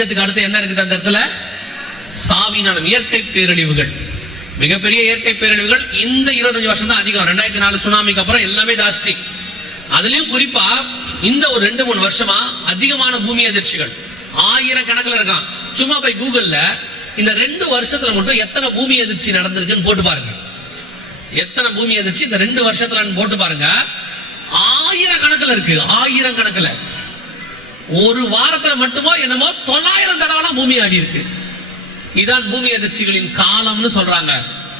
பஞ்சத்துக்கு அடுத்து என்ன இருக்குது அந்த இடத்துல? சாவினாலும் இயற்கை பேரழிவுகள், மிகப்பெரிய இயற்கை பேரழிவுகள் இந்த 25 வருஷம் தான் அதிகம். 2004 சுனாமிக்கு அப்புறம் எல்லாமே ஜாஸ்தி. அதுலயும் குறிப்பா இந்த ஒரு 2-3 வருஷமா அதிகமான பூமி அதிர்ச்சிகள் 1000 கணக்குல இருக்கான். சும்மா போய் கூகுள்ல இந்த 2 வருஷத்துல மட்டும் எத்தனை பூமி அதிர்ச்சி நடந்திருக்குன்னு போட்டு பாருங்க. எத்தனை பூமி அதிர்ச்சி இந்த 2 வருஷத்துல போட்டு பாருங்க. 1000 கணக்குல இருக்கு. 1000 கணக்குல ஒரு வாரத்துல மட்டுமோ என்னமோ 900 தடவை பூமி ஆடி இருக்கு. இதான் பூமி அதிர்ச்சிகளின் காலம்னு சொல்றாங்க.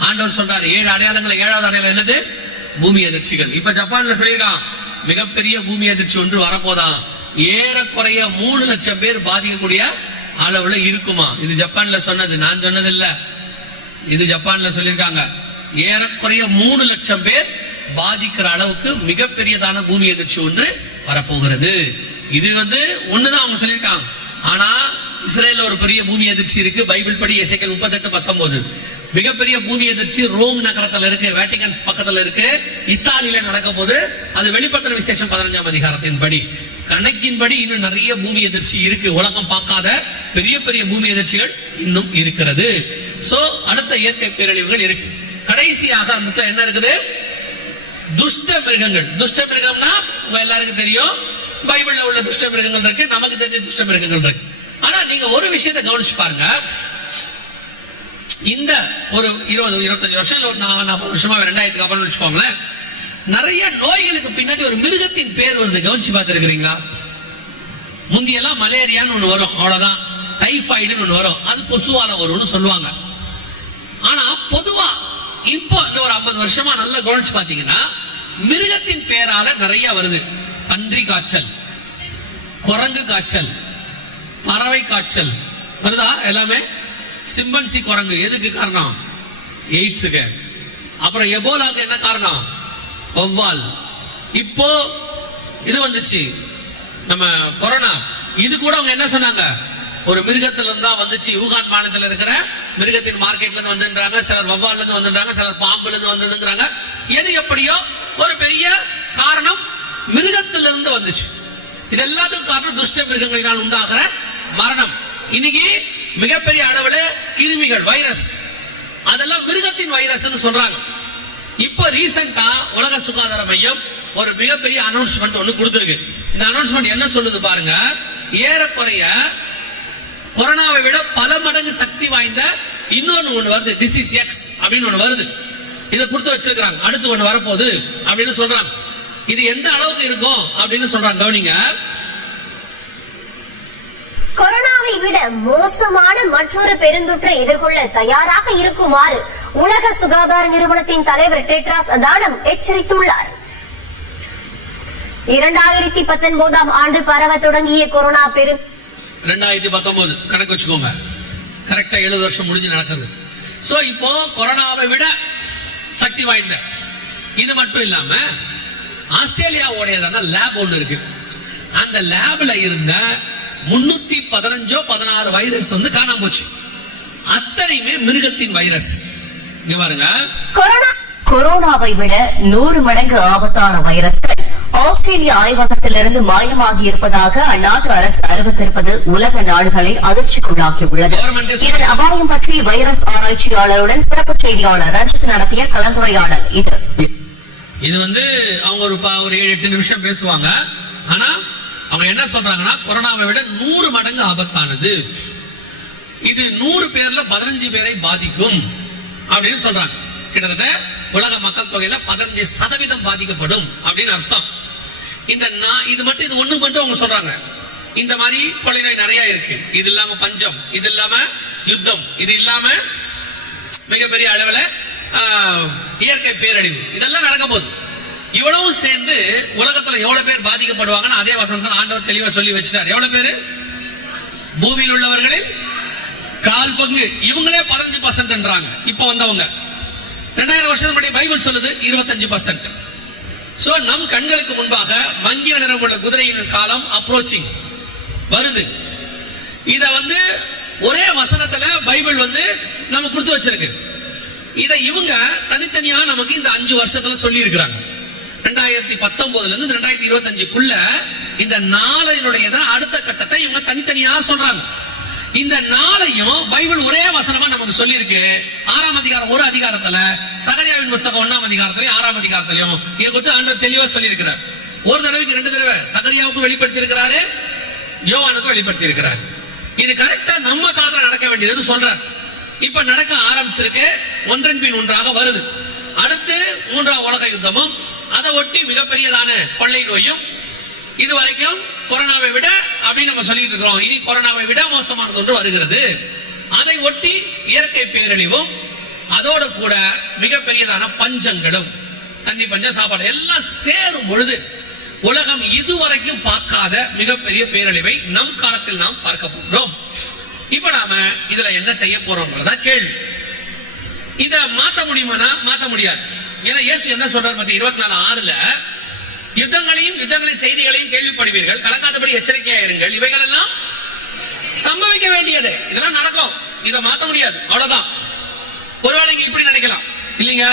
ஆண்டவர் சொல்றாரு 7 அடையாளங்கள். 7வது அடையாளம் என்னது? பூமி அதிர்ச்சிகள். இப்ப ஜப்பான்ல சொல்லியிருக்கான் மிகப்பெரிய பூமி அதிர்ச்சி ஒன்று வரப்போதான். ஏறக்குறைய 3 லட்சம் பேர் பாதிக்கக்கூடிய அளவுல இருக்குமா. இது ஜப்பான்ல சொன்னது, நான் சொன்னது இல்ல. இது ஜப்பான்ல சொல்லியிருக்காங்க. ஏறக்குறைய 3 லட்சம் பேர் பாதிக்கிற அளவுக்கு மிகப்பெரியதான பூமி அதிர்ச்சி ஒன்று வரப்போகிறது. இது ஒண்ணுதான் அவங்க சொல்லியிருக்காங்க. ஆனா இஸ்ரேல்ல ஒரு பெரிய பூமி அதிர்ச்சி இருக்கு. பைபிள் படி எசேக்கியேல் 38:19 மிகப்பெரிய பூமி அதிர்ச்சி ரோம் நகரத்துல இருக்கு, வேட்டிகன் பக்கத்துல இருக்கு, இத்தாலியில நடக்கும் போது அது வெளிப்பட்ட விசேஷம் 15ஆம் அதிகாரத்தின் படி கணக்கின்படி இன்னும் நிறைய பூமி அதிர்ச்சி இருக்கு. உலகம் பார்க்காத பெரிய பெரிய பூமி அதிர்ச்சிகள் இன்னும் இருக்கிறது. சோ அடுத்த இயற்கை பேரழிவுகள் இருக்கு. கடைசியாக அந்த என்ன இருக்குது? துஷ்ட மிருகங்கள். துஷ்ட மிருகம்னா உங்க எல்லாருக்கும் தெரியும், பைபிள்ல உள்ள துஷ்ட மிருகங்கள் இருக்கு, நமக்கு தெரிஞ்ச துஷ்ட மிருகங்கள் இருக்கு. ஆனா நீங்க ஒரு விஷயத்தை கவனிச்சு பாருங்க. இந்த ஒரு 20-25 வருஷம் 40 வருஷமா 2000க்கு அப்புறம் வச்சுக்கோங்களேன், நிறைய நோய்களுக்கு பின்னாடி ஒரு மிருகத்தின் பேர் வருது. கவனிச்சு பார்த்திருக்கிறீங்களா? முந்தியெல்லாம் மலேரியான்னு ஒண்ணு வரும், அவ்வளவுதான். டைபாய்டுன்னு ஒண்ணு வரும், அது கொசுவால வரும்னு சொல்லுவாங்க. ஆனா பொதுவா இப்போ இந்த ஒரு 50 வருஷமா நல்லா கவனிச்சு பாத்தீங்கன்னா மிருகத்தின் பேரால நிறைய வருது. பன்றி காய்ச்சல், குரங்கு காய்ச்சல், பறவை காய்ச்சல் வருதா? எல்லாமே சிம்பன்சி குரங்கு. எதுக்கு காரணம்? எய்ட்ஸுக்கு. அப்புறம் எபோலாக்கு என்ன காரணம்? வௌவால். இப்போ இது வந்துச்சு நம்ம கொரோனா. இது கூட அவங்க என்ன சொன்னாங்க? ஒரு மிருகத்துல இருந்தா வந்துச்சு. யூகான் மாநிலத்தில் இருக்கிற மிருகத்தின் மார்க்கெட்ல இருந்து வந்துன்றாங்க, சிலர் வௌவால்ல இருந்து வந்துன்றாங்க, சிலர் பாம்புல இருந்து வந்துங்கிறாங்க. எது எப்படியோ ஒரு பெரிய காரணம் மிருகத்திலிருந்து வந்துச்சு. இது எல்லாத்துக்கும் காரணம் துஷ்ட மிருகங்களினால் உண்டாகிற மரணம். இன்னைக்கு மிகப்பெரிய அளவுல கிருமிகள், வைரஸ், அதெல்லாம் மிருகத்தின் வைரஸ் சொல்றாங்க. இப்ப ரீசெண்டா உலக சுகாதார மையம் ஒரு மிகப்பெரிய அனௌன்ஸ்மெண்ட் ஒண்ணு கொடுத்திருக்கு. இந்த அனௌன்ஸ்மெண்ட் என்ன சொல்லுது பாருங்க. ஏறக்குறைய கொரோனாவை விட பல மடங்கு சக்தி வாய்ந்த இன்னொன்னு ஒண்ணு வருது, டிசீஸ் எக்ஸ் அப்படின்னு ஒண்ணு வருது. இதை கொடுத்து வச்சிருக்காங்க. அடுத்து ஒண்ணு வரப்போகுது அப்படின்னு சொல்றாங்க. இது எந்த அளவுக்கு இருக்கும் அப்படின்னு சொல்றாங்க. கவனிங்க. கொரோனாவை விட மோசமான மற்றொரு பெருந்தொற்றை எதிர்கொள்ள தயாராக இருக்குமாறு உலக சுகாதார நிறுவனத்தின் தலைவர் டெட்ராஸ் அதானம் எச்சரித்துள்ளார். 2019ஆம் ஆண்டு பரவ தொடங்கிய கொரோனா 2019 கணக்கு வச்சுக்கோங்க. கரெக்டா 70 வருஷம் முடிஞ்சு நடக்குது. சோ இப்போ கொரோனாவை விட சக்தி வாய்ந்த, இது மட்டும் இல்லாம ஆஸ்திரேலியாவுடையதான லேப் ஒன்று இருக்கு. அந்த லேப்ல இருந்த 315-16 வைரஸ் காணாம போச்சு. அத்தனையுமே மிருகத்தின் வைரஸ். இங்க பாருங்க. கொரோனாவை விட 100 மடங்கு ஆபத்தான வைரஸ்கள் ஆஸ்திரேலிய ஆய்வகத்திலிருந்து மாயமாகி இருப்பதாக அந்நாட்டு அரசு அறிவித்திருப்பது உலக நாடுகளை அதிர்ச்சிக்குள்ளாக்கியுள்ளது. இதன் அபாயம் பற்றி வைரஸ் ஆராய்ச்சியாளருடன் சிறப்பு செய்தியாளர் ரஞ்சித் நடத்திய கலந்துரையாடல் இது. அவங்க ஒரு 7-8 நிமிஷம் பேசுவாங்க. ஆனா அவங்க என்ன சொல்றாங்கன்னா, கொரோனாவை விட 100 மடங்கு ஆபத்தானது. இது 100 பேர்ல 15 பேரை பாதிக்கும் அப்படின்னு சொல்றாங்க. கிட்டத்தட்ட உலக மக்கள் தொகையில 15% பாதிக்கப்படும் அப்படின்னு அர்த்தம். இது ஒண்ணு மட்டும் அவங்க சொல்றாங்க. இந்த மாதிரி கொலை நோய் நிறைய இருக்கு. இது இல்லாம பஞ்சம், இது இல்லாம யுத்தம், இது இல்லாம மிகப்பெரிய அளவுல இயற்கை பேரழிவு, இதெல்லாம் நடக்கும் போது இவ்வளவு சேர்ந்து உலகத்துல எவ்வளவு பேர் பாதிக்கப்படுவாங்கன்னு அதே வசனத்தில் ஆண்டவர் தெளிவா சொல்லி வச்சிட்டார். எவ்வளவு பேரு? பூமியில் உள்ளவர்களில் 1/4 பங்கு. இவங்களே 15%. இப்ப வந்தவங்க 2000 வருஷத்துக்கு பைபிள் சொல்லுது 25%. சோ நம் கண்களுக்கு முன்பாக மங்கிய நிறம் உள்ள குதிரையின் காலம் அப்ரோச்சிங் வருது. இத ஒரே வசனத்துல பைபிள் நம்ம கொடுத்து வச்சிருக்கு. இதை இவங்க தனித்தனியா நமக்கு இந்த 5 வருஷத்துல சொல்லி இருக்கிறாங்க. 2019 இருந்து 2025க்குள்ள இந்த நாளினுடைய அடுத்த கட்டத்தை இவங்க தனித்தனியா சொல்றாங்க. இந்த நாளையும் பைபிள் ஒரே வசனமா நமக்கு சொல்லி இருக்கு. 6ஆம் அதிகாரம் ஒரு அதிகாரத்துல, சகரியாவின் புத்தகம் 1ஆம் அதிகாரத்திலையும் 6ஆம் அதிகாரத்திலையும் இதை குறித்து ஆண்டவர் தெளிவா சொல்லி இருக்கிறார். ஒரு தடவைக்கு 2 தடவை சகரியாவுக்கும் வெளிப்படுத்தி இருக்கிறாரு, யோவானுக்கும் வெளிப்படுத்தி இருக்கிறார். இது கரெக்டா நம்ம காலத்துல நடக்க வேண்டியதுன்னு சொல்றார். இப்ப நடக்க ஆரம்பிச்சிருக்கு, ஒன்றன் பின் ஒன்றாக வருது. அடுத்து 3ஆம் உலக யுத்தமும், அதை ஒட்டி மிகப்பெரியதான கொள்ளை நோயும், இதுவரைக்கும் கொரோனாவை விட அப்படின்னு நம்ம சொல்லிட்டு இருக்கிறோம். இனி கொரோனாவை விட மோசமானது ஒன்று வருகிறது. அதை ஒட்டி இயற்கை பேரழிவும், அதோட கூட மிகப்பெரியதான பஞ்சங்களும், தண்ணி பஞ்சம், சாப்பாடு எல்லாம் சேரும் பொழுது உலகம் இதுவரைக்கும் பார்க்காத மிகப்பெரிய பேரழிவை நம் காலத்தில் நாம் பார்க்க போகிறோம். இப்ப நாம இதுல என்ன செய்ய போறோம்ன்றதா கேள்வி. இத மாத்த முடியுமானா மாத்த முடியாது. ஏன்னா இயேசு என்ன சொல்றார் மத்திய 24:6ல, யுத்தங்களையும் யுத்தங்களின் செய்திகளையும் கேள்விப்படுவீர்கள், கலக்காதபடி எச்சரிக்கையா இருங்கள், இவைகள் எல்லாம் சம்பவிக்க வேண்டியது, இதெல்லாம் நடக்கும், இதை மாத்த முடியாது, அவ்வளவுதான். ஒருவேளை நீங்க இப்படி நினைக்கலாம், இல்லைங்க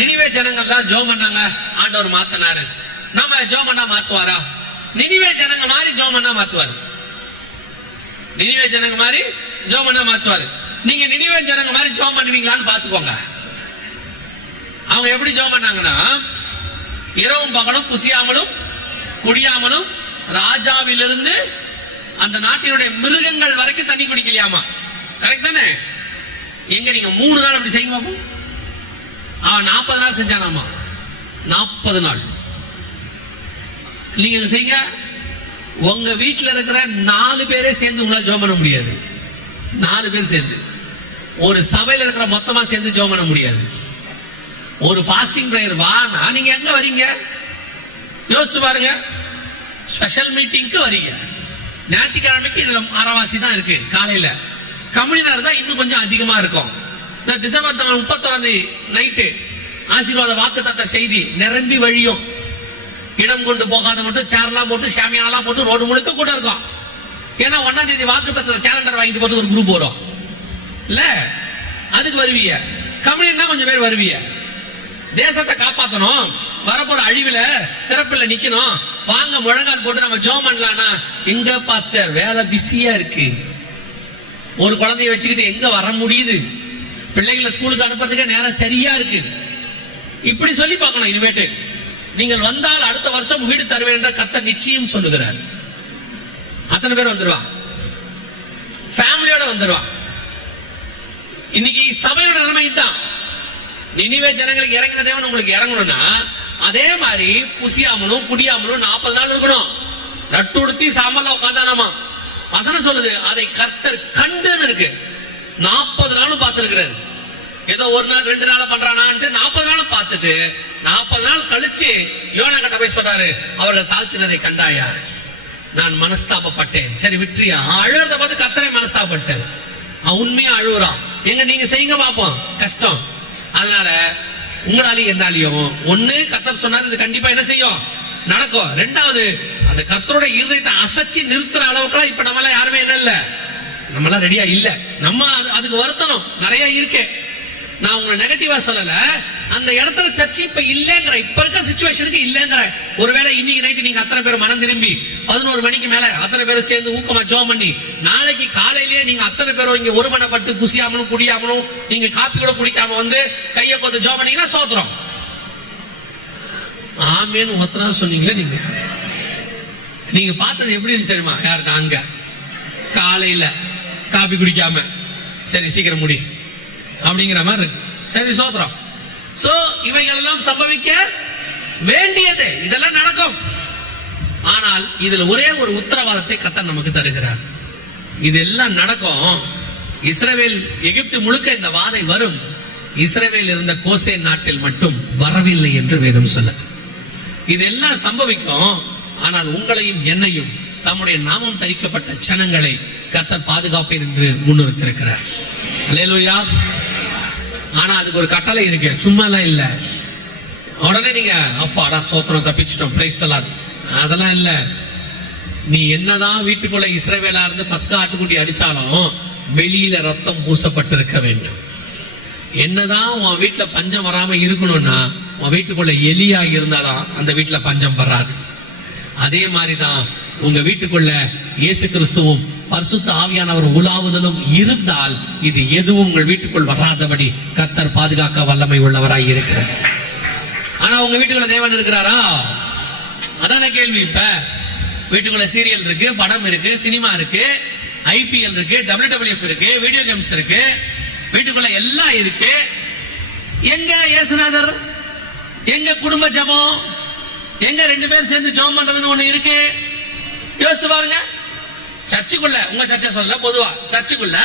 நினிவே ஜனங்கள் தான் ஜெபம் பண்ணாங்க, ஆண்டவர் மாத்தினாரு, நாம ஜெபம் பண்ணா மாத்துவாரா? நினிவே ஜனங்க மாதிரி ஜெபம் பண்ணா மாத்துவாரு. நினிவே ஜனங்க மாதிரி ஜெபம் பண்ணா மாத்துவாரு. நீங்க நினிவே ஜனங்க மாதிரி ஜெபம் பண்ணுவீங்களான்னு பாத்துக்கோங்க. அவங்க எப்படி ஜெபம் பண்ணாங்கன்னா, இரவும் பகலும் புசியாமலும் குடியாமலும் ராஜாவிலிருந்து அந்த நாட்டினுடைய மிருகங்கள் வரைக்கும் தண்ணி குடிக்கலையாமா. கரெக்ட் தானே? எங்க நீங்க 3 நாள் அப்படி செய்யுங்க பாப்போம். 40 நாள் செஞ்சானாமா. 40 நாள் நீங்க செய்யுங்க. உங்க வீட்டுல இருக்கிற 4 பேரே சேர்ந்து உங்களால ஜெபம் பண்ண முடியாது. 4 பேர் சேர்ந்து, ஒரு சபையில இருக்கிற மொத்தமா சேர்ந்து ஜெபம் பண்ண முடியாது. ஒரு ஃபாஸ்டிங் பிரேயர் வானா நீங்க எங்க வரீங்க? யோசிச்சு பாருங்க. ஸ்பெஷல் மீட்டிங்க்கு வரீங்க. ஞாயிற்றுக்கிழமைக்கு இதுல அரைவாசி தான் இருக்கு. காலையில கம்யூனியர் தான் இன்னும் கொஞ்சம் அதிகமா இருக்கும். இந்த டிசம்பர் 31 நைட்டு ஆசீர்வாத வாக்குத்தத்த செய்தி நிரம்பி வழியும். இடம் கொண்டு போகாத மட்டும் சேர்லாம் போட்டு சாமியானலாம் போட்டு ரோடு முழுக்க கூட இருக்கும். ஏன்னா 1ஆம் தேதி வாக்குத்தத்த கேலண்டர் வாங்கிட்டு போறது ஒரு குரூப் வரும் இல்ல, அதுக்கு வருவீங்க. கம்யூனியர்னா கொஞ்சம் பேர் வருவீங்க. தேசத்தை காப்பாத்தணும், வரப்போற அழிவுல திறப்பில நிக்கணும், வாங்க முழங்கால் போட்டு நம்ம ஜெபம் பண்ணலாம்னா, எங்க பாஸ்டர் வேலை பிஸியா இருக்கு, ஒரு குழந்தைய வச்சுக்கிட்டு எங்க வர முடியுது, பிள்ளைகளை ஸ்கூலுக்கு அனுப்புறதுக்கே நேரம் சரியா இருக்கு, இப்படி சொல்லி பார்க்கணும். இனிமேட்டு நீங்கள் வந்தால் அடுத்த வருஷம் வீடு தருவேன் என்ற கர்த்தர் நிச்சயம் சொல்லுகிறார். அத்தனை பேர் வந்துருவா, ஃபேமிலியோட வந்துருவா. இன்னைக்கு சபையோட நிலைமை தான். நினிவே ஜனங்களுக்கு இறங்கின தேவன் உங்களுக்கு இறங்கணும்னா, அதே மாதிரி புசியாமலும் குடியாமலும் 40 நாள் இருக்கணும். நட்டு உடுத்தி சாம்பல்ல உட்காந்தானாமா. வசனம் சொல்லுது, அதை கர்த்தர் கண்டுன்னு இருக்கு. 40 நாளும் பார்த்திருக்கிறாரு. ஏதோ ஒரு நாள் 2 நாள் பண்றானான்ட்டு 40 நாளும் பார்த்துட்டு 40 நாள் கழிச்சு யோனா கிட்ட போய் சொல்றாரு, அவர்கள் தாழ்த்தினதை கண்டாயா, நான் மனஸ்தாபப்பட்டேன். சரி விட்டுறியா? அழுறத பார்த்து கர்த்தரை மனஸ்தாபப்பட்டார். உண்மையா அழுகுறான். எங்க நீங்க செய்யுங்க பாப்போம், கஷ்டம். அதனால உங்களாலையும் என்னாலையும் ஒண்ணு கர்த்தர் சொன்னாரு, இது கண்டிப்பா என்ன செய்யும், நடக்கும். 2வது, அந்த கர்த்தரோட இருதயத்தை அசைச்சு நிறுத்துற அளவுக்கு இப்ப நம்மளால யாருமே என்ன இல்ல, நம்மளால ரெடியா இல்ல. நம்ம அதுக்கு வருத்தணும் நிறைய இருக்கு. நான் உங்களை நெகட்டிவா சொல்லல. அந்த இடத்துல சர்ச்சை இப்ப இல்லங்கிற, இப்ப இருக்க சிச்சுவேஷனுக்கு இல்லங்கிற. ஒருவேளை இன்னைக்கு நைட்டு நீங்க அத்தனை பேர் மனம் திரும்பி 11 மணிக்கு மேல அத்தனை பேரும் சேர்ந்து ஊக்கமா ஜெபம் பண்ணி, நாளைக்கு காலையிலேயே நீங்க அத்தனை பேரும் இங்க ஒருமனப்பட்டு குசியாமலும் குடியாமலும் நீங்க காப்பி கூட குடிக்காம வந்து கையை கொண்டு ஜெபம் பண்ணீங்கன்னா சோத்திரம். ஆமேன்னு ஒத்தனா சொன்னீங்களே. நீங்க பார்த்தது எப்படி தெரியுமா? யாரு? நாங்க காலையில காப்பி குடிக்காம சரி சீக்கிரம் முடி அப்படிங்கிற மாதிரி இருக்கு. சரி சோத்திரம். சோ இவைகள் எல்லாம் சம்பவிக்க வேண்டியது, இதெல்லாம் நடக்கும். ஆனால் இதுல ஒரே ஒரு உத்தரவாதத்தை கர்த்தர் நமக்கு தருகிறார். இதெல்லாம் நடக்கும். இஸ்ரவேல் எகிப்து முழுக்க இந்த வாதை வரும். இஸ்ரவேல் இருந்த கோசே நாட்டில் மட்டும் வரவில்லை என்று வேதம் சொல்லுது. இதெல்லாம் சம்பவிக்கும். ஆனால் உங்களையும் என்னையும் தம்முடைய நாமம் தரிக்கப்பட்ட ஜனங்களை கர்த்தர் பாதுகாப்பேன் என்று முன்னிறுத்திருக்கிறார். அல்லேலூயா. ஆனா அதுக்கு ஒரு கட்டளை இருக்கு, சும்மா எல்லாம் இல்ல. உடனே நீங்க அப்பாடா சோத்திரம் தப்பிச்சிட்டோம் பிரைஸ் தி லார்ட் அதெல்லாம் இல்ல. நீ என்னதான் வீட்டுக்குள்ள இஸ்ரவேலா இருந்து பஸ்கா ஆட்டுக்குட்டி அடிச்சாலும் வெளியில ரத்தம் பூசப்பட்டிருக்க வேண்டும். என்னதான் உன் வீட்டுல பஞ்சம் வராம இருக்கணும்னா உன் வீட்டுக்குள்ள எலியா இருந்தாதான் அந்த வீட்டுல பஞ்சம் வராது. அதே மாதிரிதான் உங்க வீட்டுக்குள்ள இயேசு கிறிஸ்துவும் பரிசுத்த ஆவியானவர் உலாவுதலும் இருந்தால் இது எதுவும் உங்கள் வீட்டுக்குள் வராதபடி கர்த்தர் பாதுகாக்க வல்லமை உள்ளவராய் இருக்கிறார். ஆனா உங்க வீட்டுக்குள்ள தேவன் இருக்கிறாரா? அதான கேள்வி. இப்ப வீட்டுக்குள்ள சீரியல் இருக்கு, படம் இருக்கு, சினிமா இருக்கு, IPL இருக்கு, WWF இருக்கு, வீடியோ கேம்ஸ் இருக்கு, வீட்டுக்குள்ள எல்லாம் இருக்கு. எங்க இயேசுநாதர், எங்க குடும்ப ஜெபம், எங்க 2 பேர் சேர்ந்து ஜெபம் பண்றதுன்னு ஒண்ணு இருக்கு? யோசிச்சு பாருங்க. சர்ச்சுக்குள்ள, உங்க சர்ச்சை சொல்ல, பொதுவா சர்ச்சுக்குள்ள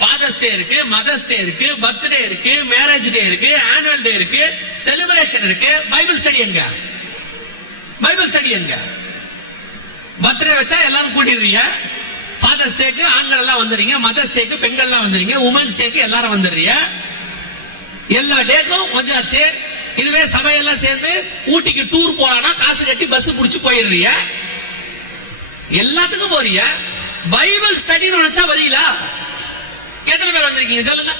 ஃபாதர்ஸ் டே இருக்கு, மதர்ஸ் டே இருக்கு, பர்த்டே இருக்கு, மேரேஜ் டே இருக்கு, ஆனுவல் டே இருக்கு, செலிப்ரேஷன் இருக்கு. பைபிள் ஸ்டடி எங்க? பைபிள் ஸ்டடி எங்க? பர்த்டே வச்சா எல்லாரும் கூட்டிடுறீங்க. ஃபாதர்ஸ் டேக்கு ஆண்கள் எல்லாம் வந்துடுறீங்க, மதர்ஸ் டேக்கு பெண்கள் எல்லாம் வந்துடுறீங்க, உமன்ஸ் டேக்கு எல்லாரும் வந்துடுறீங்க. எல்லா டேக்கும் கொஞ்சாச்சு. இதுவே சபையெல்லாம் சேர்ந்து ஊட்டிக்கு டூர் போறானா காசு கட்டி பஸ் புடிச்சு போயிடுறீங்க. எல்லாத்துக்கும் போறீங்க. பைபிள் ஸ்டடின்னு நினைச்சா வரீங்களா? எத்தனை பேர் வந்திருக்கீங்க சொல்லுங்க?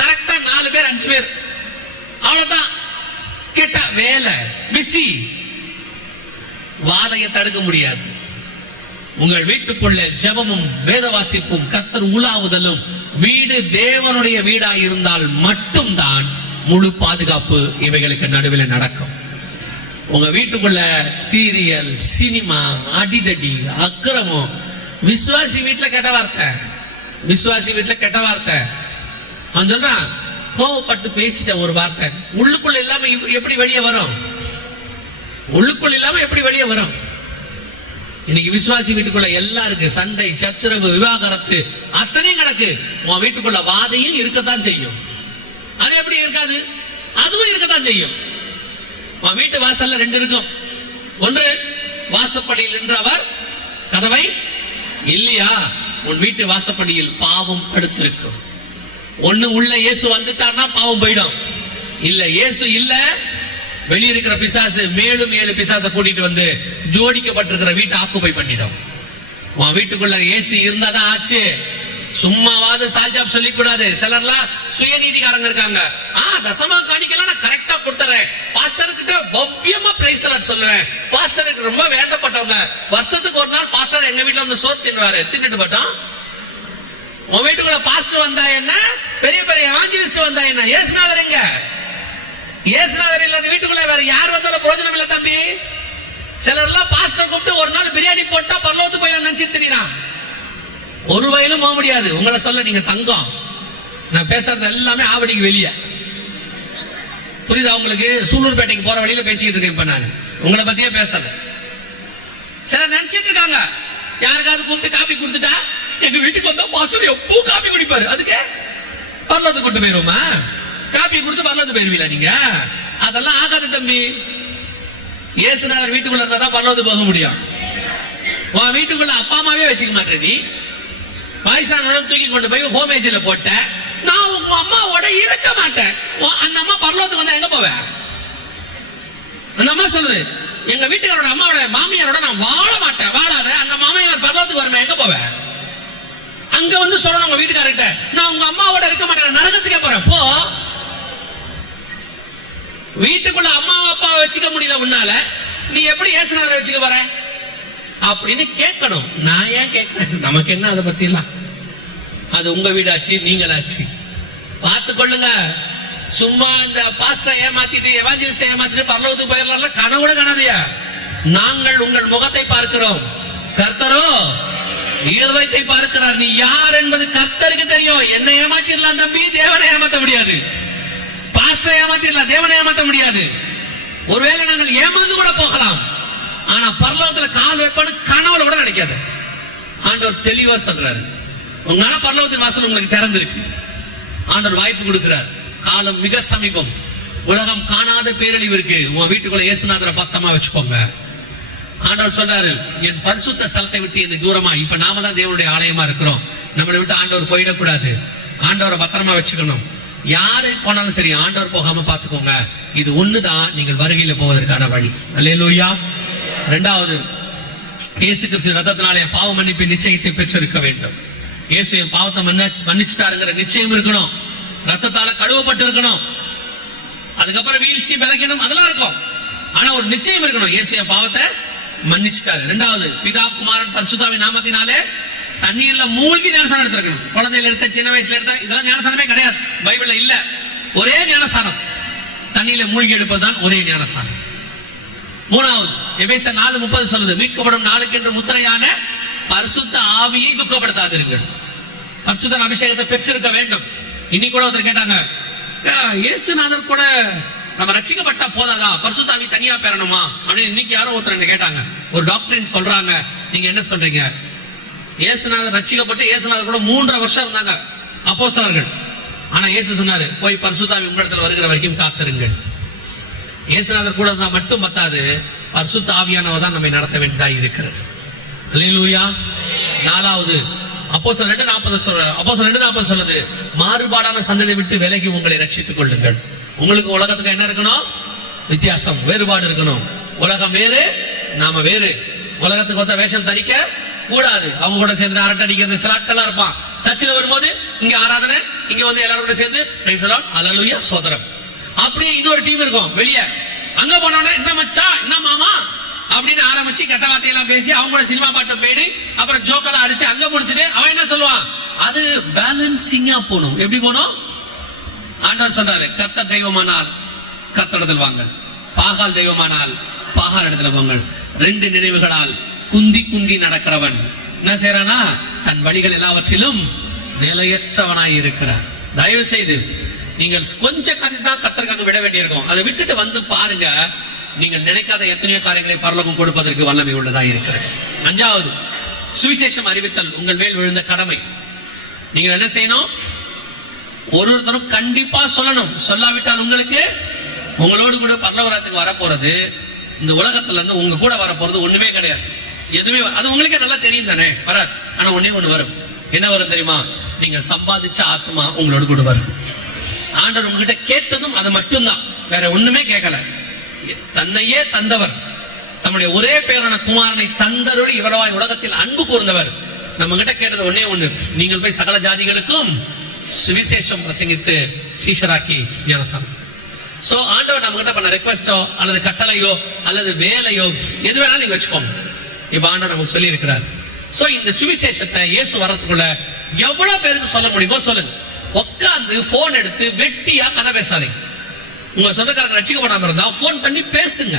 கரெக்டா 4 பேர் 5 பேர், அவ்வளவுதான். கேட்டா வேலை பிஸி. வாதையை தடுக்க முடியாது. உங்கள் வீட்டுக்குள்ள ஜெபமும் வேத வாசிப்பும் கர்த்தர் உலாவுதலும் வீடு தேவனுடைய வீடா இருந்தால் மட்டும்தான் முழு பாதுகாப்பு இவைகளுக்கு நடுவில் நடக்கும். உங்க வீட்டுக்குள்ள சீரியல், சினிமா, அடிதடி, அக்கிரமம், விசுவாசி வீட்டுல கெட்ட வார்த்தை, விசுவாசி வீட்டுல கெட்ட வார்த்தை. அவன் சொல்றான், கோவப்பட்டு பேசிட்ட ஒரு வார்த்தை உள்ளுக்குள்ள இல்லாம எப்படி வெளியே வரும்? உள்ளுக்குள்ள இல்லாம எப்படி வெளியே வரும்? இன்னைக்கு விசுவாசி வீட்டுக்குள்ள எல்லாம் இருக்கு. சண்டை, சச்சரவு, விவாகரத்து அத்தனையும் கிடக்கு. உன் வீட்டுக்குள்ள வாதையும் இருக்கத்தான் செய்யும். அது எப்படி இருக்காது? அதுவும் இருக்கத்தான் செய்யும். உன் வீட்டு வாசல்ல 2 இருக்கும். ஒன்று, வாசப்படியில் நின்றவர் கதவை இல்லையா? உன் வீட்டு வாசப்படியில் பாவம் படுத்திருக்கும். ஒண்ணு, உள்ள இயேசு வந்துட்டார்னா பாவம் போயிடும். இல்ல இயேசு இல்ல, வெளியிருக்கிற பிசாசு மேலும் 7 பிசாசை கூட்டிட்டு வந்து ஜோடிக்கப்பட்டிருக்கிற வீட்டை ஆக்குபை பண்ணிடும். உன் வீட்டுக்குள்ள இயேசு இருந்தாதான் ஆச்சு. சும்மாவாது சால்ஜாப் சொல்லிக் கூடாது. சிலர்லாம் சுயநீதிகாரங்க இருக்காங்க. தசமா காணிக்கலாம் நான் கரெக்டா கொடுத்துறேன், பாஸ்டர் கிட்ட பவ்யமா பிரைஸ் தரார் சொல்லுவேன், பாஸ்டருக்கு ரொம்ப வேண்டப்பட்டவங்க, வருஷத்துக்கு ஒரு நாள் பாஸ்டர் எங்க வீட்டுல வந்து சோறு தின்னுவாரு, தின்னுட்டு போட்டோம். உன் வீட்டுக்குள்ள பாஸ்டர் வந்தா என்ன, பெரிய பெரிய எவாஞ்சலிஸ்ட் வந்தா என்ன? இயேசுநாதர் எங்க? இயேசுநாதர் இல்லாத வீட்டுக்குள்ள வேற யார் வந்தாலும் பிரயோஜனம் இல்ல தம்பி. சிலர்லாம் பாஸ்டர் கூப்பிட்டு ஒரு நாள் பிரியாணி போட்டா பரலோகத்துக்கு போய் நினைச்சு தெரியுறான். ஒரு வயலும் போக முடியாது. உங்களை சொல்ல, நீங்க தங்கம். நான் பேசுறது எல்லாமே ஆவடிக்கு வெளியே. புரியுதா உங்களுக்கு? சூலூர்பேட்டைக்கு போற வழியில பேசிக்கிட்டு இருக்கேன். இப்ப நான் உங்களை பத்தியே பேசல. சிலர் நினைச்சிட்டு இருக்காங்க, யாருக்காவது கூப்பிட்டு காப்பி கொடுத்துட்டா எங்க வீட்டுக்கு வந்தா பாஸ்டர் எப்போ காப்பி குடிப்பாரு, அதுக்கு பரலோகத்துக்கு கூட்டு போயிருவோமா? காப்பி கொடுத்து பரலோகத்துக்கு போயிருவீங்களா நீங்க? அதெல்லாம் ஆகாது தம்பி. இயேசுநாதர் வீட்டுக்குள்ள இருந்தா தான் பரலோகத்துக்கு போக முடியும். உன் வீட்டுக்குள்ள அப்பா அம்மாவே வச்சுக்க மாட்டேன். நீ வயசான தூக்கி கொண்டு போய் ஹோமேஜில போட்ட, நான் உங்க அம்மாவோட இருக்க மாட்டேன். அந்த அம்மா பரலோகத்துக்கு வந்தா எங்க போவேன்? அந்த அம்மா சொல்லுது, எங்க வீட்டுக்காரோட அம்மாவோட மாமியாரோட நான் வாழ மாட்டேன். வாழாத. அந்த மாமியார் பரலோகத்துக்கு வரணும், எங்க போவேன்? அங்க வந்து சொல்லணும் உங்க வீட்டுக்காரர்கிட்ட, நான் உங்க அம்மாவோட இருக்க மாட்டேன், நரகத்துக்கே போறேன். போ. வீட்டுக்குள்ள அம்மா அப்பாவை வச்சுக்க முடியல உன்னால, நீ எப்படி இயேசுநாதரை வச்சுக்க போற அப்படின்னு கேட்கணும். நான் ஏன் கேட்கிறேன்? நமக்கு என்ன அதை பத்தி எல்லாம்? அது உங்க வீடாச்சு, நீங்களாச்சு, பார்த்து கொள்ளுங்க. சும்மா இந்த பாஸ்டர் ஏமாத்திட்டு எவாஞ்சலிஸ்ட் ஏமாத்திட்டு பரலோகத்துக்கு போயிடலாம் கனவுட காணாதியா. நாங்கள் உங்கள் முகத்தை பார்க்கிறோம், கர்த்தரோ இருதயத்தை பார்க்கிறார். நீ யார் என்பது கர்த்தருக்கு தெரியும். என்ன ஏமாத்திடலாம் தம்பி, தேவனை ஏமாத்த முடியாது. பாஸ்டர் ஏமாத்திடலாம், தேவனை ஏமாத்த முடியாது. ஒருவேளை நாங்கள் ஏமாந்து கூட போகலாம், ஆனா பரலோகத்துல கால் வைப்பான்னு கனவுல கூட நினைக்காது. ஆண்டவர் தெளிவா சொல்றாரு, உங்க பரலோகத்தின் வாசல் உங்களுக்கு திறந்திருக்கு. ஆண்டவர் வாய்ப்பு கொடுக்கிறார். காலம் மிக சமீபம். உலகம் காணாத பேரழிவு இருக்கு. உன் வீட்டுக்குள்ள இயேசுநாதரை பத்தமா வச்சுக்கோங்க. ஆண்டவர் சொல்றாரு, என் பரிசுத்த ஸ்தலத்தை விட்டு எனக்கு தூரமா. இப்ப நாம தான் தேவனுடைய ஆலயமா இருக்கிறோம். நம்மளை விட்டு ஆண்டவர் போயிடக்கூடாது. ஆண்டவரை பத்திரமா வச்சுக்கணும். யாரு போனாலும் சரி, ஆண்டவர் போகாம பாத்துக்கோங்க. இது ஒண்ணுதான் நீங்கள் வருகையில போவதற்கான வழி. அல்லேலூயா. 2வது, இயேசு கிறிஸ்து ரத்தத்தினாலே பாவ மன்னிப்பு நிச்சயத்தை பெற்றிருக்க வேண்டும். இயேசு என் பாவத்தை மன்னிச்சுட்டாருங்கிற நிச்சயம் இருக்கணும். ரத்தத்தால கழுவப்பட்டு இருக்கணும். அதுக்கப்புறம் வீழ்ச்சி விலகணும், அதெல்லாம் இருக்கும். ஆனா ஒரு நிச்சயம் இருக்கணும், இயேசு என் பாவத்தை மன்னிச்சுட்டாரு. 2வது, பிதா குமாரன் பரிசுத்தாவின் நாமத்தினாலே தண்ணீர்ல மூழ்கி ஞானசானம் எடுத்திருக்கணும். குழந்தையில எடுத்த, சின்ன வயசுல எடுத்த, இதெல்லாம் ஞானசானமே கிடையாது, பைபிள்ல இல்ல. ஒரே ஞானசானம் தண்ணீர்ல மூழ்கி எடுப்பதுதான் ஒரே ஞானசானம். மூணாவது எபேசியர் 4:30 சொல்லுது, மீட்கப்படும் நாளுக்கு என்று முத்திரையான பரிசுத்த ஆவியை துக்கப்படுத்தாதிருங்கள். பரிசுத்த அபிஷேகத்தை பெற்றிருக்க வேண்டும். இன்னைக்கு கூட ஒருத்தர் கேட்டாங்க, இயேசுநாதர் கூட நம்ம ரட்சிக்கப்பட்ட போதாதா, பரிசுத்த ஆவி தனியா பெறணுமா அப்படின்னு இன்னைக்கு யாரோ ஒருத்தர் கேட்டாங்க. ஒரு டாக்டரின் சொல்றாங்க, நீங்க என்ன சொல்றீங்க? இயேசுநாதர் ரட்சிக்கப்பட்டு இயேசுநாதர் கூட 3.5 வருஷம் இருந்தாங்க அப்போஸ்தலர்கள். ஆனா இயேசு சொன்னாரு, போய் பரிசுத்த ஆவி உங்களிடத்தில் வருகிற வரைக்கும் காத்திருங்கள். இயேசுநாதர் கூட இருந்தா மட்டும் பத்தாது, பரிசுத்த ஆவியானவர் தான் நம்மை நடத்த வேண்டியதா இருக்கிறது. அல்லேலூயா. நாலாவது அப்போஸ்தலர் 2:40 சொல்லுது, மாறுபாடான சந்ததியை விட்டு விலகி உங்களை ரட்சித்துக் கொள்ளுங்கள். உங்களுக்கு உலகத்துக்கு என்ன இருக்கணும்? வித்தியாசம், வேறுபாடு இருக்கணும். உலகம் வேறு, நாம வேறு. உலகத்துக்கு ஒத்த வேஷம் தரிக்க கூடாது. அவங்க கூட சேர்ந்து அரட்டை அடிக்கிறது சில ஆட்களா இருப்பான். சர்ச்சில் வரும்போது இங்க ஆராதனை, இங்க வந்து எல்லாரும் கூட சேர்ந்து பிரைஸ் தி லார்ட், ஹல்லேலூயா, ஸ்தோத்திரம். அப்படியே இன்னொரு டீம் இருக்கும் வெளியே. அங்க போனோட என்ன மச்சா, என்ன மாமா அப்படின்னு ஆரம்பிச்சு கெட்ட வார்த்தையெல்லாம் பேசி அவங்க கூட சினிமா பாட்டு போயிடு, அப்புறம் ஜோக்கெல்லாம் அடிச்சு அங்க முடிச்சுட்டு அவன் என்ன சொல்லுவான்? அது பேலன்சிங்கா போகணும். எப்படி போனோம்? ஆண்டவர் சொல்றாரு, கர்த்தர் தெய்வமானால் கர்த்தரிடத்தில் வாங்கள், பாகால் தெய்வமானால் பாகால் இடத்துல வாங்கள். 2 நினைவுகளால் குந்தி குந்தி நடக்கிறவன் என்ன செய்யறானா? தன் வழிகள் எல்லாவற்றிலும் நிலையற்றவனாய் இருக்கிறார். தயவு செய்து நீங்கள் கொஞ்ச காரியம் தான் கர்த்தருக்காக விட வேண்டியிருக்கும். அதை விட்டுட்டு வந்து பாருங்க, நீங்கள் நினைக்காத எத்தனையோ காரியங்களை பரலோகம் கொடுப்பதற்கு வல்லமை உள்ளதா இருக்கிறது. 5வது சுவிசேஷம் அறிவித்தல் உங்கள் மேல் விழுந்த கடமை. நீங்கள் என்ன செய்யணும்? ஒருத்தரும் கண்டிப்பா சொல்லணும். சொல்லாவிட்டால் உங்களுக்கு, உங்களோடு கூட பரலோகத்துக்கு வரப்போறது, இந்த உலகத்துல இருந்து உங்க கூட வரப்போறது ஒண்ணுமே கிடையாது. எதுவுமே அது உங்களுக்கே நல்லா தெரியும் தானே, வராது. ஆனா ஒண்ணே ஒண்ணு வரும். என்ன வரும் தெரியுமா? நீங்கள் சம்பாதிச்ச ஆத்மா உங்களோடு கூட வரும். ஆண்டவர் உங்ககிட்ட கேட்டதும் அது மட்டும்தான், வேற ஒண்ணுமே கேட்கல. தன்னையே தந்தவர், தம்முடைய ஒரே பேரான குமாரனை தந்தருளி இவ்வளவாய் உலகத்தில் அன்பு கூர்ந்தவர். நம்ம கிட்ட கேட்டது ஒண்ணே ஒண்ணு, நீங்கள் போய் சகல ஜாதிகளுக்கும் சுவிசேஷம் பிரசங்கித்து சீஷராக்கி ஞானசானம். சோ ஆண்டவர் நம்ம கிட்ட பண்ண ரெக்வெஸ்டோ அல்லது கட்டளையோ அல்லது வேலையோ எது வேணாலும் நீங்க வச்சுக்கோங்க. இப்ப ஆண்டவர் நமக்கு சொல்லி இருக்கிறார். சோ இந்த சுவிசேஷத்தை இயேசு வர்றதுக்குள்ள எவ்வளவு பேருக்கு சொல்ல முடியுமோ சொல்லுங்க. உட்கார்ந்து போன் எடுத்து வெட்டியா கதை பேசாதீங்க. உங்க சொந்தக்காரங்க ரட்சிக்கப்படாம இருந்தா போன் பண்ணி பேசுங்க.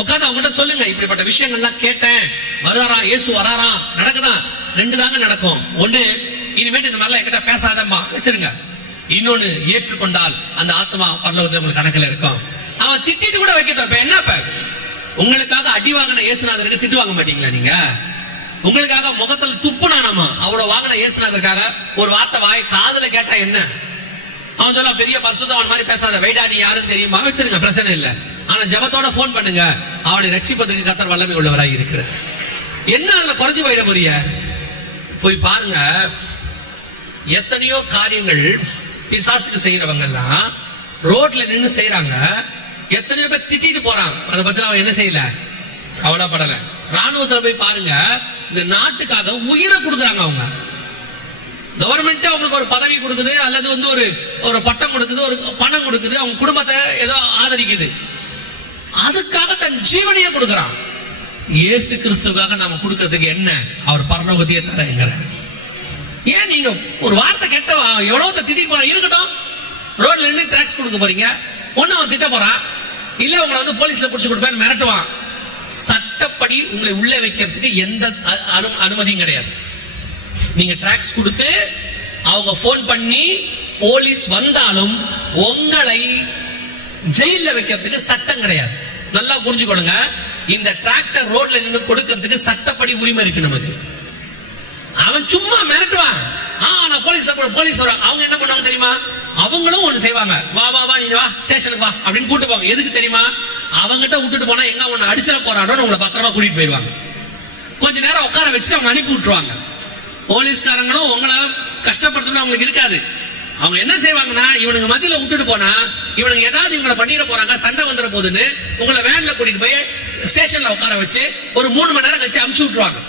உட்கார்ந்து அவங்ககிட்ட சொல்லுங்க, இப்படிப்பட்ட விஷயங்கள்லாம் கேட்டேன், வராரா இயேசு வராரா, நடக்குதா? 2 தாங்க நடக்கும். ஒண்ணு, இனிமேட்டு இந்த மாதிரிலாம் என்கிட்ட பேசாதம்மா வச்சிருங்க. இன்னொன்னு, ஏற்றுக்கொண்டால் அந்த ஆத்மா பரலோகத்துல உங்களுக்கு கணக்குல இருக்கும். அவன் திட்டிட்டு கூட வைக்கட்டும். இப்ப என்ன, உங்களுக்காக அடி வாங்கின இயேசுநாதருக்கு திட்டு வாங்க மாட்டீங்களா நீங்க? உங்களுக்காக முகத்துல துப்புனானாமா அவ்வளவு வாங்கின இயேசுநாதருக்காக ஒரு வார்த்தை வாய் காதுல கேட்டா என்ன? அவன் சொல்ல, பெரிய பரிசுத்தவன் மாதிரி பேசாத, வைடா நீ யாருன்னு தெரியுமா, வச்சிருங்க, பிரச்சனை இல்ல. ஆனா ஜெபத்தோட போன் பண்ணுங்க, அவனை ரட்சிப்பதற்கு கர்த்தர் வல்லமை உள்ளவராய் இருக்கிறார். என்ன அதுல குறைஞ்சு போயிட போறிய? போய் பாருங்க, எத்தனையோ காரியங்கள் பிசாசுக்கு செய்யறவங்க எல்லாம் ரோட்ல நின்று செய்யறாங்க. எத்தனையோ பேர் திட்டிட்டு போறான், அதை பத்தி அவன் என்ன செய்யல, கவலைப்படல. ராணுவத்துல போய் பாருங்க, இந்த நாட்டுக்காக உயிரை கொடுக்குறாங்க. அவங்க கவர்மெண்ட் அவங்களுக்கு ஒரு பதவி கொடுக்குது, அல்லது வந்து ஒரு பட்டம் கொடுக்குது, ஒரு பணம் கொடுக்குது, அவங்க குடும்பத்தை ஏதோ ஆதரிக்குது, அதுக்காக தன் ஜீவனையே கொடுக்குறான். இயேசு கிறிஸ்துவாக நாம கொடுக்கறதுக்கு என்ன, அவர் பரலோகத்தையே தரேங்கிறார். ஏன் நீங்க ஒரு வார்த்தை கெட்ட எவ்வளவு திட்டிட்டு போற இருக்கட்டும், ரோட்ல நின்று டாக்ஸ் கொடுக்க போறீங்க, ஒண்ணு அவன் திட்ட போறான், இல்ல உங்களை வந்து போலீஸ்ல புடிச்சு கொடுப்பேன்னு மிரட்டுவான். சட்டப்படி உங்களை உள்ளே வைக்கிறதுக்கு எந்த அனுமதியும் கிடையாது. நீங்க டாக்ஸ் கொடுத்து அவங்க போன் பண்ணி போலீஸ் வந்தாலும் உங்களை ஜெயில வைக்கிறதுக்கு சட்டம் கிடையாது. நல்லா புரிஞ்சுக்கொள்ளுங்க, இந்த டிராக்டர் ரோட்ல நின்று கொடுக்கிறதுக்கு சட்டப்படி உரிமை இருக்கு நமக்கு. அவன் சும்மா மிரட்டுவான், நான் போலீஸ் வர. அவங்க என்ன பண்ணுவாங்க தெரியுமா? அவங்களும் ஒண்ணு செய்வாங்க, வா வா வா நீ வா ஸ்டேஷனுக்கு வா அப்படின்னு கூட்டு போவாங்க. எதுக்கு தெரியுமா? அவங்கிட்ட விட்டுட்டு போனா எங்க ஒண்ணு அடிச்சிட போறானோ உங்களை பத்திரமா கூட்டிட்டு போயிடுவாங்க. கொஞ்ச நேரம் உட்கார வச்சுட்டு அவங்க அனுப்பி விட்டுருவாங்க. போலீஸ்காரங்களும் உங்களை கஷ்டப்படுத்தணும் அவங்களுக்கு இருக்காது. அவங்க என்ன செய்வாங்கன்னா, இவனுங்க மத்தியில விட்டுட்டு போனா இவனுங்க ஏதாவது இவங்களை பண்ணிட போறாங்க, சண்டை வந்துட போகுதுன்னு உங்களை வேன்ல கூட்டிட்டு போய் ஸ்டேஷன்ல உட்கார வச்சு ஒரு 3 மணி நேரம் கழிச்சு அமுச்சு விட்டுருவாங்க.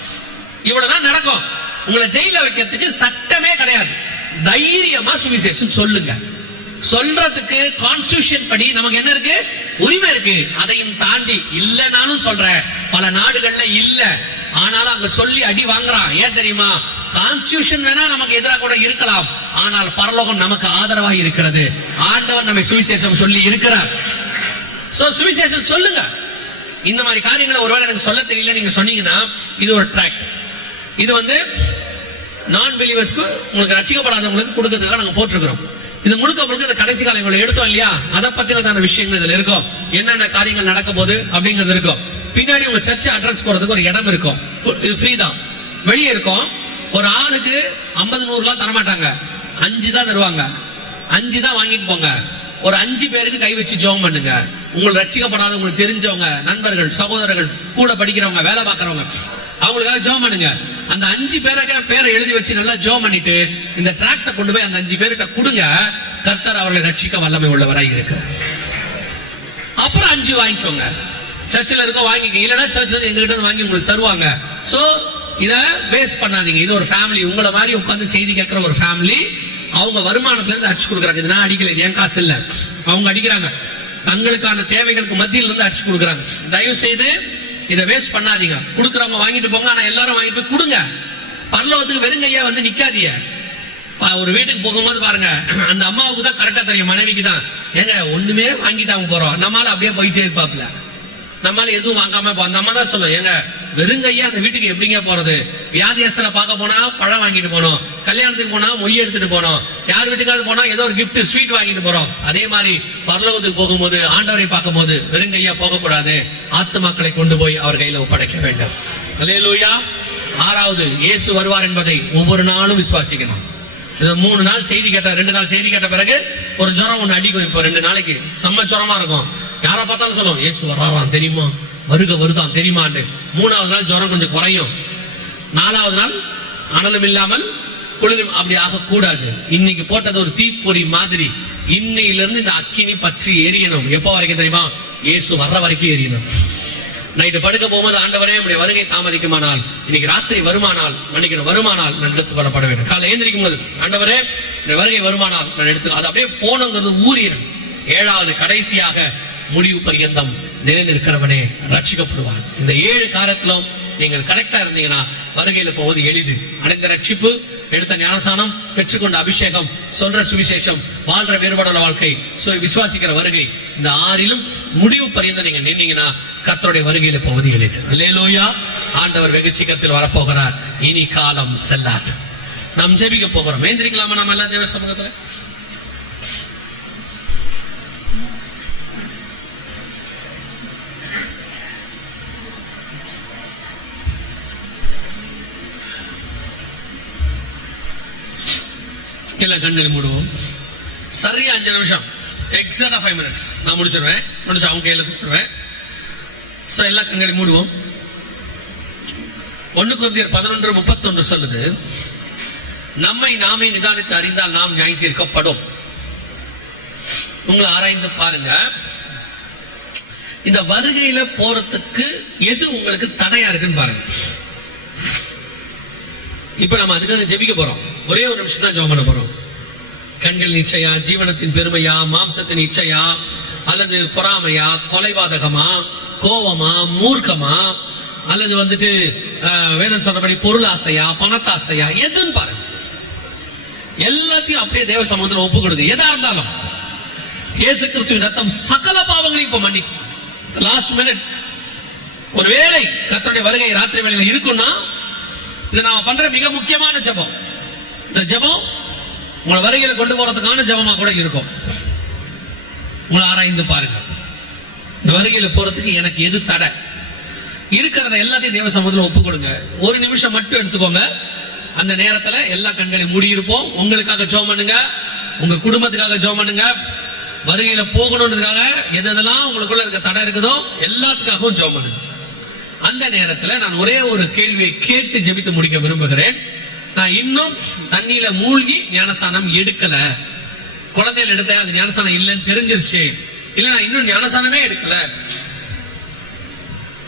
இவ்வளவுதான் நடக்கும். உங்களை ஜெயில வைக்கிறதுக்கு சட்டமே கிடையாது. தைரியமா சுவிசேஷம் சொல்லுங்க. சொல்றதுக்கு கான்ஸ்டிடியூஷன் படி நமக்கு என்ன இருக்கு, உரிமை இருக்கு. அதையும் தாண்டி இல்லனாலும் சொல்றேன், பல நாடுகள்ல இல்ல ஆனாலும் அங்க சொல்லி அடி வாங்குறான். ஏன் தெரியுமா? கான்ஸ்டிடியூஷன் வேணா நமக்கு எதிராக கூட இருக்கலாம், ஆனால் பரலோகம் நமக்கு ஆதரவா இருக்கிறது. ஆண்டவர் நம்மை சுவிசேஷம் சொல்லி இருக்கிறார். சோ சுவிசேஷம் சொல்லுங்க. இந்த மாதிரி காரியங்களை ஒருவேளை எனக்கு சொல்ல தெரியல நீங்க சொன்னீங்கன்னா, இது ஒரு ட்ராக்ட். இது நான் பிலீவர்ஸ்க்கு, உங்களுக்கு ரட்சிக்கப்படாதவங்களுக்கு கொடுக்கிறதுக்காக நாங்க போட்டிருக்கிறோம். இது முழுக்க முழுக்க இந்த கடைசி காலங்களை எடுத்தோம் இல்லையா, அதை பத்தினதான விஷயங்கள் இதுல இருக்கும். என்னென்ன காரியங்கள் நடக்க போகுது அப்படிங்கிறது இருக்கும். பின்னாடி உங்க சர்ச் அட்ரஸ் போறதுக்கு ஒரு இடம் இருக்கும். இது ஃப்ரீ தான். வெளியே இருக்கும். ஒரு ஆளுக்கு 50-100 தரமாட்டாங்க, 5 தான் தருவாங்க. 5 தான் வாங்கிட்டு போங்க. ஒரு 5 பேருக்கு கை வச்சு ஜெபம் பண்ணுங்க. உங்களுக்கு ரட்சிக்கப்படாத, உங்களுக்கு தெரிஞ்சவங்க, நண்பர்கள், சகோதரர்கள், கூட படிக்கிறவங்க, வேலை பார்க்கறவங்க, அவங்களுக்காக ஜெபம் பண்ணுங்க. அந்த 5 பேரை எழுதி வச்சு நல்லா ஜெபம் பண்ணிட்டு இந்த டிராக்டை கொண்டு போய் அந்த 5 பேர்கிட்ட கொடுங்க. கர்த்தர் அவர்களை ரட்சிக்க வல்லமை உள்ளவராய் இருக்கிறார். அப்புறம் 5 வாங்கிக்கோங்க. சர்ச்சில் இருக்க வாங்கிக்க, இல்லைன்னா சர்ச்சில் எங்ககிட்ட வாங்கி உங்களுக்கு தருவாங்க. சோ இத வேஸ்ட் பண்ணாதீங்க. இது ஒரு ஃபேமிலி, உங்களை மாதிரி உட்கார்ந்து செய்தி கேட்கிற ஒரு ஃபேமிலி. அவங்க வருமானத்துல இருந்து அடிச்சு கொடுக்குறாங்க. இது நான் அடிக்கல, இது என் காசு இல்ல, அவங்க அடிக்கிறாங்க. தங்களுக்கான தேவைகளுக்கு மத்தியில இருந்து அடிச்சு கொடுக்குறாங்க. தயவு செய்து இதை வேஸ்ட் பண்ணாதீங்க. கொடுக்குறவங்க வாங்கிட்டு போங்க, ஆனா எல்லாரும் வாங்கிட்டு போய் கொடுங்க. பரலோகத்துக்கு வெறுங்கையா நிக்காதீங்க. ஒரு வீட்டுக்கு போகும்போது பாருங்க, அந்த அம்மாவுக்கு தான் கரெக்டா தெரியும், மனைவிக்கு தான், ஏங்க ஒண்ணுமே வாங்கிட்டாங்க போறோம், நம்மளால அப்படியே போயிட்டே இருப்பாப்ல, நம்மளால எதுவும் வாங்காம அந்த அம்மா தான் சொல்லும், ஏங்க வெறுங்கையா அந்த வீட்டுக்கு எப்படிங்க போறது? வியாதியஸ்தல பார்க்க போனா பழம் வாங்கிட்டு போனோம், கல்யாணத்துக்கு போனா மொய் எடுத்துட்டு போனோம், யார் வீட்டுக்காவது போனா ஏதோ ஒரு கிஃப்ட் ஸ்வீட் வாங்கிட்டு போறோம். அதே மாதிரி பரலோகத்துக்கு போகும்போது, ஆண்டவரை பார்க்கும் போது வெறுங்கையா போகக்கூடாது. ஆத்துமாக்களை கொண்டு போய் அவர் கையில ஒப்படைக்க வேண்டும். அல்லேலூயா. 6வது, இயேசு வருவார் என்பதை ஒவ்வொரு நாளும் விசுவாசிக்கணும். 3 நாள் செய்தி கேட்ட, 2 நாள் செய்தி கேட்ட பிறகு ஒரு ஜுரம் ஒண்ணு அடிக்கும். இப்ப 2 நாளைக்கு செம்ம ஜுரமா இருக்கும். யாரை பார்த்தாலும் சொல்லுவோம், இயேசு வர்றாராம் தெரியுமா, வருதான் தெரியுமான்னு. 3வது நாள் ஜுரம் கொஞ்சம் குறையும். 4வது நாள் அனலும் இல்லாமல் குளிரும். அப்படி ஆகக்கூடாது. இன்னைக்கு போட்டது ஒரு தீப்பொறி மாதிரி. இன்னையிலிருந்து இந்த அக்கினி பற்றி எரியணும். எப்போ வரைக்கும் தெரியுமா? இயேசு வர்ற வரைக்கும் எரியணும். நைட்டு படுக்க போகும்போது, ஆண்டவரே நம்முடைய வருகை தாமதிக்குமானால், இன்னைக்கு ராத்திரி வருமானால், வருமானால் நான் எடுத்துக் கொள்ளப்பட வேண்டும். காலை எழுந்திருக்கும் போது, ஆண்டவரே வருகை வருமானால் நான் எடுத்து, அது அப்படியே போனங்கிறது ஊறிடும். 7வது கடைசியாக, முடிவு பரியந்தம் நிலைநிற்கிறவனே ரட்சிக்கப்படுவான். இந்த 7 காரியத்திலும் நீங்கள் கரெக்டா இருந்தீங்கன்னா வருகையில போவது எளிது. அடைந்த ரட்சிப்பு, எடுத்த ஞானசானம், பெற்றுக்கொண்ட அபிஷேகம், சொல்ற சுவிசேஷம், வாழ்ற வேறுபாடுள்ள வாழ்க்கை, விசுவாசிக்கிற வருகை, இந்த 6லும் முடிவு பரியந்தம் நீங்க நின்னீங்கன்னா கர்த்தருடைய வருகையில போவது எளிது. அல்லேலூயா. ஆண்டவர் வெகு சீக்கிரத்தில் வரப்போகிறார். இனி காலம் செல்லாது. நாம் ஜெபிக்க போகிறோம். ஏந்திரிக்கலாமா? நம்ம எல்லாம் தேவ சமூகத்துல எல்லா கண்களை மூடுவோம். சரியா 5 நிமிஷம், எக்ஸாக்டா 5 minutes நான் முடிச்சிருவேன். முடிச்சு அவங்க கையில கொடுத்துருவேன். எல்லா கண்களை மூடுவோம். 1 கொரிந்தியர் 11:31 சொல்லுது, நம்மை நாமே நிதானித்து அறிந்தால் நாம் நியாய தீர்க்கப்படும். உங்களை ஆராய்ந்து பாருங்க. இந்த வருகையில போறதுக்கு எது உங்களுக்கு தடையா இருக்குன்னு பாருங்க. இப்ப நம்ம அதுக்காக ஜெபிக்க போறோம். ஒரே ஒரு நிமிஷம் தான் ஜெபம் பண்ண போறோம். கண்கள் இச்சையா, ஜீவனத்தின் பெருமையா, மாம்சத்தின் இச்சையா, அல்லது பொறாமையா, கொலைபாதகமா, கோவமா, மூர்க்கமா, அல்லது வேதம் சொன்னபடி பொருளாசையா, பணத்தாசையா, எதுன்னு பாருங்க. எல்லாத்தையும் அப்படியே தேவ சமூகத்தில் ஒப்பு கொடுங்க. எதா இருந்தாலும் இயேசு கிறிஸ்துவின் ரத்தம் சகல பாவங்களையும் இப்ப மன்னிக்கும். லாஸ்ட் மினிட் ஒருவேளை கர்த்தருடைய வருகை ராத்திரி வேளையில இருக்குன்னா, இது நாம பண்ற மிக முக்கியமான ஜெபம். இந்த ஜெபம் உங்களை வருகையில கொண்டு போறதுக்கான ஜெபமா கூட இருக்கும். உங்களை ஆராய்ந்து பாருங்க. இந்த வருகையில போறதுக்கு எனக்கு எது தடை இருக்கிறத எல்லாத்தையும் தேவ சமூகத்துல ஒப்பு கொடுங்க. 1 நிமிஷம் மட்டும் எடுத்துக்கோங்க. அந்த நேரத்துல எல்லா கண்களையும் மூடி இருப்போம். உங்களுக்காக ஜெபம் பண்ணுங்க, உங்க குடும்பத்துக்காக ஜெபம் பண்ணுங்க. வருகையில போகணுன்றதுக்காக எதெல்லாம் உங்களுக்குள்ள இருக்க தடை இருக்குதோ எல்லாத்துக்காகவும் ஜெபம் பண்ணுங்க. அந்த நேரத்துல நான் ஒரே ஒரு கேள்வியை கேட்டு ஜெபித்து முடிக்க விரும்புகிறேன். நான் இன்னும் தண்ணியில மூழ்கி ஞானசானம் எடுக்கல, குழந்தைகள் எடுத்த அது ஞானசானம் இல்லைன்னு தெரிஞ்சிருச்சு, இல்ல நான் இன்னும் ஞானசானமே எடுக்கல,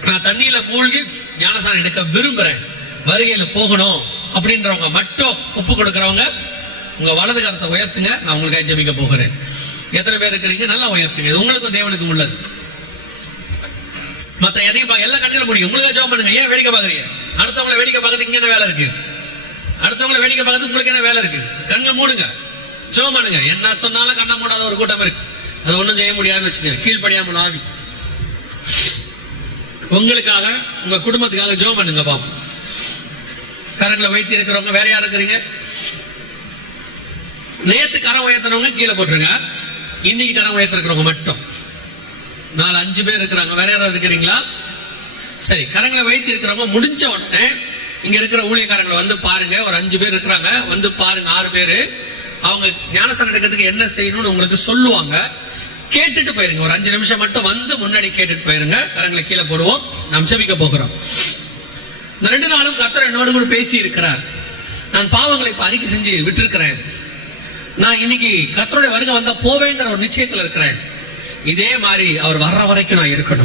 நான் தண்ணியில மூழ்கி ஞானசானம் எடுக்க விரும்புறேன், வருகையில போகணும் அப்படின்றவங்க மட்டும் ஒப்பு கொடுக்கிறவங்க உங்க வலது கரத்தை உயர்த்துங்க. நான் உங்களுக்காக ஜெபிக்க போகிறேன். எத்தனை பேர் இருக்கிறீங்க? நல்லா உயர்த்துங்க. இது உங்களுக்கும் தேவனுக்கும் உள்ளது. மத்த எதையும் எல்லா கண்களும் முடியும். உங்களுக்காக ஜெபம் பண்ணுங்க. ஏன் வேடிக்கை பாக்குறீங்க? அடுத்தவங்களை வேடிக்கை பார்க்கறதுக்கு இங்க என்ன வேலை இருக்கு? அடுத்தவங்களை வேடிக்கை பார்க்கறதுக்கு உங்களுக்கு என்ன வேலை இருக்கு? கண்ணை மூடுங்க, ஜெபம் பண்ணுங்க. என்ன சொன்னாலும் கண்ணை மூடாத ஒரு கூட்டம் இருக்கு, அது ஒண்ணும் செய்ய முடியாதுன்னு வச்சுக்கோங்க. கீழ்ப்படியாமல் ஆவி. உங்களுக்காக உங்க குடும்பத்துக்காக ஜெபம் பண்ணுங்க பாப்போம். கரங்களை வைத்து இருக்கிறவங்க வேற யார் இருக்கிறீங்க? நேத்து கரம் உயர்த்தினவங்க கீழே போட்டுருங்க. இன்னைக்கு கரம் உயர்த்திருக்கிறவங்க மட்டும் 4-5 பேர் இருக்கிறாங்க. வேற யாராவது இருக்கிறீங்களா? சரி, கரங்களை வைத்து இருக்கிறவங்க முடிஞ்ச உடனே இங்க இருக்கிற ஊழியக்காரங்களை வந்து பாருங்க. ஒரு 5 பேர் இருக்கிறாங்க, வந்து பாருங்க. 6 பேரு அவங்க ஞானஸ்நானம் எடுக்கிறதுக்கு என்ன செய்யணும்னு உங்களுக்கு சொல்லுவாங்க. கேட்டுட்டு போயிருங்க. ஒரு 5 நிமிஷம் மட்டும் வந்து முன்னாடி கேட்டுட்டு போயிருங்க. கரங்களை கீழே போடுவோம். நாம் ஜெபிக்க போகிறோம். இந்த 2 நாளும் கர்த்தர் என்னோடு கூட பேசி இருக்கிறார். நான் பாவங்களை இப்ப அறிக்கை செஞ்சு விட்டிருக்கிறேன். நான் இன்னைக்கு கர்த்தருடைய வருகை வந்தா போவேங்கிற ஒரு நிச்சயத்துல இருக்கிறேன். இதே மாதிரி அவர் வர்ற வரைக்கும் நான் இருக்கணும்.